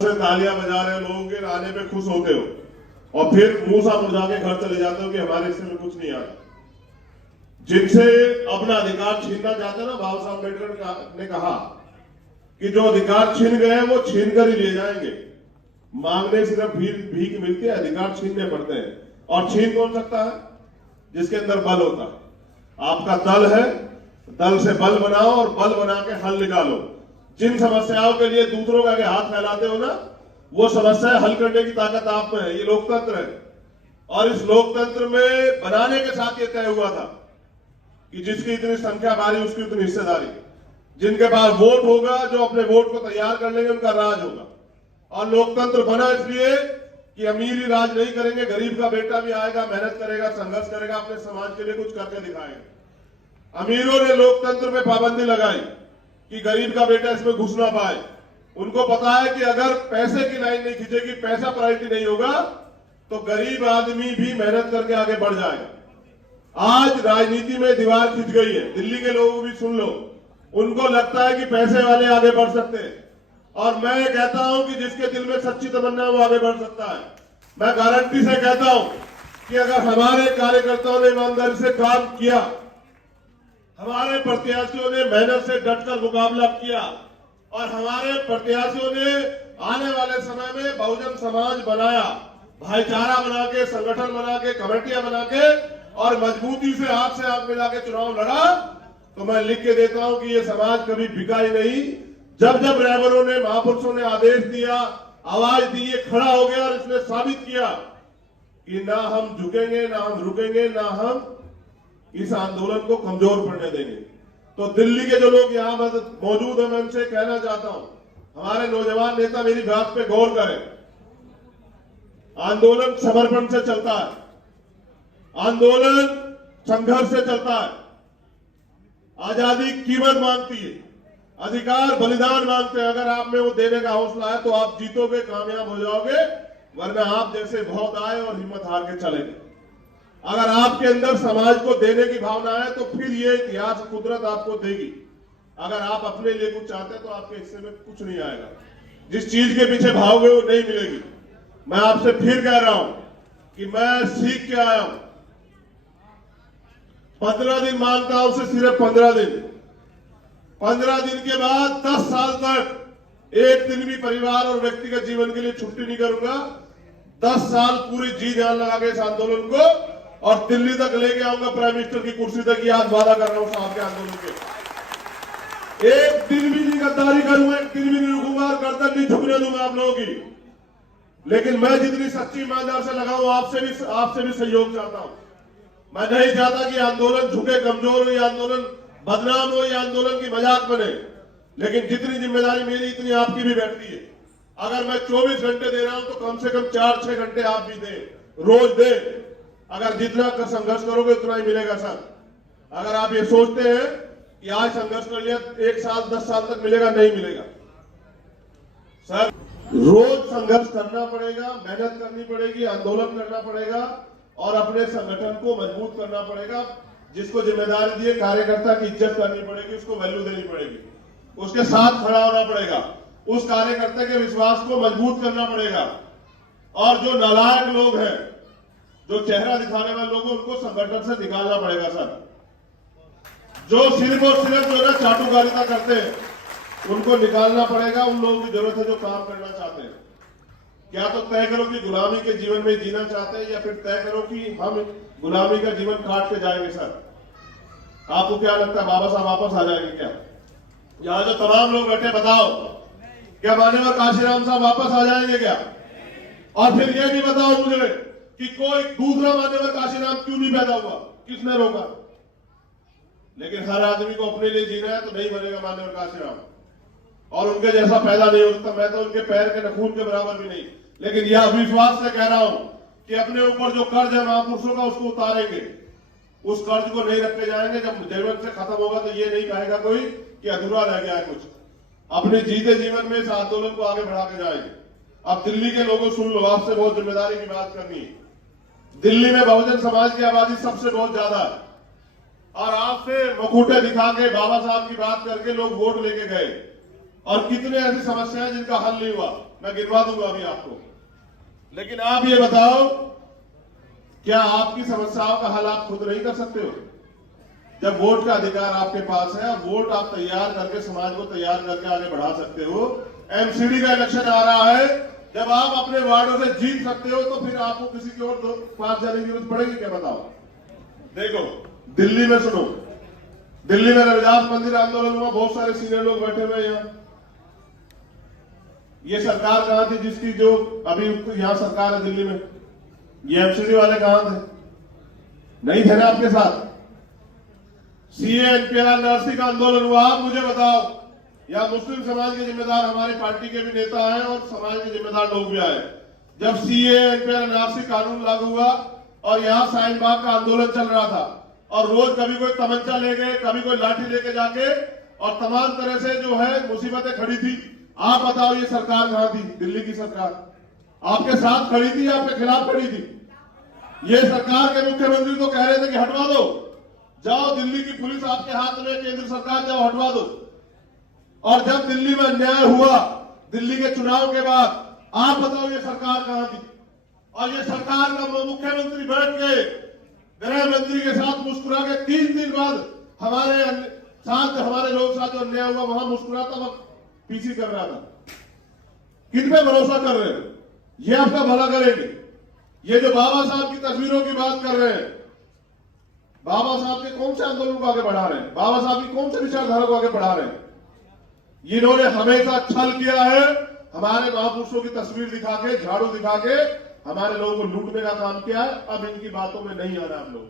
तालियां बजा रहे लोगों के आने पे खुश होते हो और फिर मुंह सा मुरझा के घर चले जाते हो कि हमारे हिस्से में कुछ नहीं आता। जिनसे अपना अधिकार छीनना चाहते हैं ना, बाबा साहब अम्बेडकर ने कहा कि जो अधिकार छीन गए वो छीन कर ही ले जाएंगे। मांगने सिर्फ भीख मिलती है, अधिकार छीनने पड़ते हैं। और छीन कौन सकता है? जिसके अंदर बल होता है। आपका दल है, दल से बल बनाओ और बल बना के हल निकालो। जिन समस्याओं के लिए दूसरों के आगे हाथ फैलाते हो ना, वो समस्याएं हल करने की ताकत आप में है। ये लोकतंत्र है और इस लोकतंत्र में बनाने के साथ ये तय हुआ था कि जिसकी इतनी संख्या भारी उसकी उतनी हिस्सेदारी। जिनके पास वोट होगा, जो अपने वोट को तैयार कर लेंगे, उनका राज होगा। और लोकतंत्र बना इसलिए कि अमीर ही राज नहीं करेंगे, गरीब का बेटा भी आएगा, मेहनत करेगा, संघर्ष करेगा, अपने समाज के लिए कुछ करके दिखाएगा। अमीरों ने लोकतंत्र में पाबंदी लगाई कि गरीब का बेटा इसमें घुस ना पाए। उनको पता है कि अगर पैसे की लाइन नहीं खींचेगी, पैसा प्रायोरिटी नहीं होगा, तो गरीब आदमी भी मेहनत करके आगे बढ़ जाएगा। आज राजनीति में दीवार खिंच गई है। दिल्ली के लोगों को भी सुन लो, उनको लगता है कि पैसे वाले आगे बढ़ सकते हैं। और मैं कहता हूं कि जिसके दिल में सच्ची तमन्ना वो आगे बढ़ सकता है। मैं गारंटी से कहता हूं कि अगर हमारे कार्यकर्ताओं ने ईमानदारी से काम किया, हमारे प्रत्याशियों ने मेहनत से डटकर मुकाबला किया और हमारे प्रत्याशियों ने आने वाले समय में बहुजन समाज बनाया, भाईचारा बना के, संगठन बना के, कमेटियां बना के और मजबूती से आंख से आंख मिला के चुनाव लड़ा, तो मैं लिख के देता हूं कि ये समाज कभी बिका ही नहीं। जब जब रहबरों ने, महापुरुषों ने आदेश दिया, आवाज दी, ये खड़ा हो गया और इसने साबित किया कि ना हम झुकेंगे, ना हम रुकेंगे, ना हम इस आंदोलन को कमजोर पड़ने देंगे। तो दिल्ली के जो लोग यहाँ मौजूद हैं, मैं उनसे कहना चाहता हूं, हमारे नौजवान नेता मेरी बात पे गौर करें। आंदोलन समर्पण से चलता है, आंदोलन संघर्ष से चलता है। आजादी कीमत मांगती है, अधिकार बलिदान मांगते हैं। अगर आप में वो देने का हौसला है तो आप जीतोगे, कामयाब हो जाओगे, वरना आप जैसे बहुत आए और हिम्मत हार के चले गए। अगर आपके अंदर समाज को देने की भावना है तो फिर ये इतिहास, कुदरत आपको देगी। अगर आप अपने लिए कुछ चाहते हैं तो आपके हिस्से में कुछ नहीं आएगा। जिस चीज के पीछे भागोगे वो नहीं मिलेगी। मैं आपसे फिर कह रहा हूं कि मैं सीख के आया हूं। 15 दिन मांगता हूं उसे, सिर्फ 15 दिन। 15 दिन के बाद 10 साल तक एक दिन भी परिवार और व्यक्तिगत जीवन के लिए छुट्टी नहीं करूंगा। 10 साल पूरी जी जान लगा के इस आंदोलन को और दिल्ली तक लेके आऊंगा, प्राइम मिनिस्टर की कुर्सी तक। ये आज वादा कर रहा हूं साहब के आंदोलन के। एक दिन भी नहीं गद्दारी करूंगा, एक दिन भी नहीं रुकूंगा और गर्दन नहीं झुकने दूंगा आप लोगों की। लेकिन मैं जितनी सच्ची ईमानदार से लगा हूं, आपसे भी सहयोग चाहता हूं। मैं नहीं चाहता कि आंदोलन झुके, कमजोर हो, ये आंदोलन बदनाम हो, ये आंदोलन की मजाक बने। लेकिन जितनी जिम्मेदारी मेरी उतनी आपकी भी बैठती है। अगर मैं 24 घंटे दे रहा हूं तो कम से कम 4-6 घंटे आप भी दें, रोज दें। अगर जितना संघर्ष करोगे उतना ही मिलेगा सर। अगर आप ये सोचते हैं कि आज संघर्ष कर लिया 1 साल 10 साल तक मिलेगा, नहीं मिलेगा सर। रोज संघर्ष करना पड़ेगा, मेहनत करनी पड़ेगी, आंदोलन करना पड़ेगा और अपने संगठन को मजबूत करना पड़ेगा। जिसको जिम्मेदारी दी है, कार्यकर्ता की इज्जत करनी पड़ेगी, उसको वैल्यू देनी पड़ेगी, उसके साथ खड़ा होना पड़ेगा, उस कार्यकर्ता के विश्वास को मजबूत करना पड़ेगा। और जो नालायक लोग हैं, जो चेहरा दिखाने वाले लोग हैं, उनको संगठन से निकालना पड़ेगा सर। जो सिर्फ और सिर्फ जो है चाटुकारिता करते हैं, उनको निकालना पड़ेगा। उन लोगों की जरूरत है जो काम करना चाहते हैं। क्या तो तय करो कि गुलामी के जीवन में जीना चाहते हैं, या फिर तय करो कि हम गुलामी का जीवन काट के जाएंगे सर। आपको क्या लगता है, बाबा साहब वापस आ जाएंगे क्या? यहाँ जो तमाम लोग बैठे, बताओ क्या मान्यवर काशीराम साहब वापस आ जाएंगे क्या? और फिर ये भी बताओ मुझे कि कोई दूसरा मान्यवर काशीराम क्यों नहीं पैदा हुआ, किसने रोका? लेकिन हर आदमी को अपने लिए जीना है तो नहीं बनेगा मान्यवर काशीराम, और उनके जैसा पैदा नहीं हो सकता। मैं तो उनके पैर के नखून के बराबर भी नहीं। लेकिन यह विश्वास से कह रहा हूं कि अपने ऊपर जो कर्ज है महापुरुषों का, उसको उतारेंगे। उस कर्ज को नहीं रखे जाएंगे। जब जीवन से खत्म होगा तो ये नहीं कहेगा कोई कि अधूरा रह गया है कुछ। अपने जीते जीवन में इस आंदोलन को आगे बढ़ा के जाएंगे। अब दिल्ली के लोगों सुन लो, आपसे बहुत जिम्मेदारी की बात करनी है। दिल्ली में बहुजन समाज की आबादी सबसे बहुत ज्यादा है और आपसे मुखौटे दिखा के, बाबा साहब की बात करके लोग वोट लेके गए। और कितने ऐसी समस्याएं जिनका हल नहीं हुआ। मैं गिनवा दूंगा अभी आपको। लेकिन आप ये बताओ, क्या आपकी समस्याओं का हल आप खुद नहीं कर सकते हो? जब वोट का अधिकार आपके पास है, वोट आप तैयार करके समाज को तैयार करके आगे बढ़ा सकते हो। एमसीडी का इलेक्शन आ रहा है, जब आप अपने वार्डों से जीत सकते हो तो फिर आपको किसी की और पास जाने की जरूरत पड़ेगी क्या? बताओ। देखो दिल्ली में, सुनो, दिल्ली में रविदास मंदिर आंदोलन हुआ, बहुत सारे सीनियर लोग बैठे हुए हैं यहाँ। ये सरकार कहां थी जिसकी जो अभी यहां सरकार है दिल्ली में? ये एमसीडी वाले कहां थे? नहीं थे ना आपके साथ? सीए एनपीआर एनआरसी का आंदोलन हुआ, आप मुझे बताओ। या मुस्लिम समाज के जिम्मेदार हमारी पार्टी के भी नेता हैं और समाज के जिम्मेदार लोग भी आए। जब सीए एनपीआर एनआरसी कानून लागू हुआ और यहाँ शाहीन बाग का आंदोलन चल रहा था, और रोज कभी कोई तमंचा लेके, कभी कोई लाठी लेके जाके, और तमाम तरह से जो है मुसीबतें खड़ी थी। आप बताओ ये सरकार कहां थी? दिल्ली की सरकार आपके साथ खड़ी थी, आपके खिलाफ खड़ी थी? ये सरकार के मुख्यमंत्री तो कह रहे थे कि हटवा दो, जाओ दिल्ली की पुलिस आपके हाथ में, केंद्र सरकार जाओ हटवा दो। और जब दिल्ली में अन्याय हुआ दिल्ली के चुनाव के बाद, आप बताओ ये सरकार कहां थी? और ये सरकार का मुख्यमंत्री बैठ के गृह मंत्री के साथ मुस्कुरा के 3 दिन बाद हमारे साथ, हमारे लोग साथ जो अन्याय हुआ वहां मुस्कुराता वक्त पीछे कर रहा था। किन पे भरोसा कर रहे हो? ये आपका भला करेंगे? ये जो बाबा साहब की तस्वीरों की बात कर रहे हैं, बाबा साहब के कौन से आंदोलन को आगे बढ़ा रहे हैं? बाबा साहब की कौन से विचारधारा को आगे बढ़ा रहे हैं? इन्होंने हमेशा छल किया है, हमारे महापुरुषों की तस्वीर दिखा के, झाड़ू दिखा के हमारे लोगों को लूटने का काम किया है। अब इनकी बातों में नहीं आना हम लोग।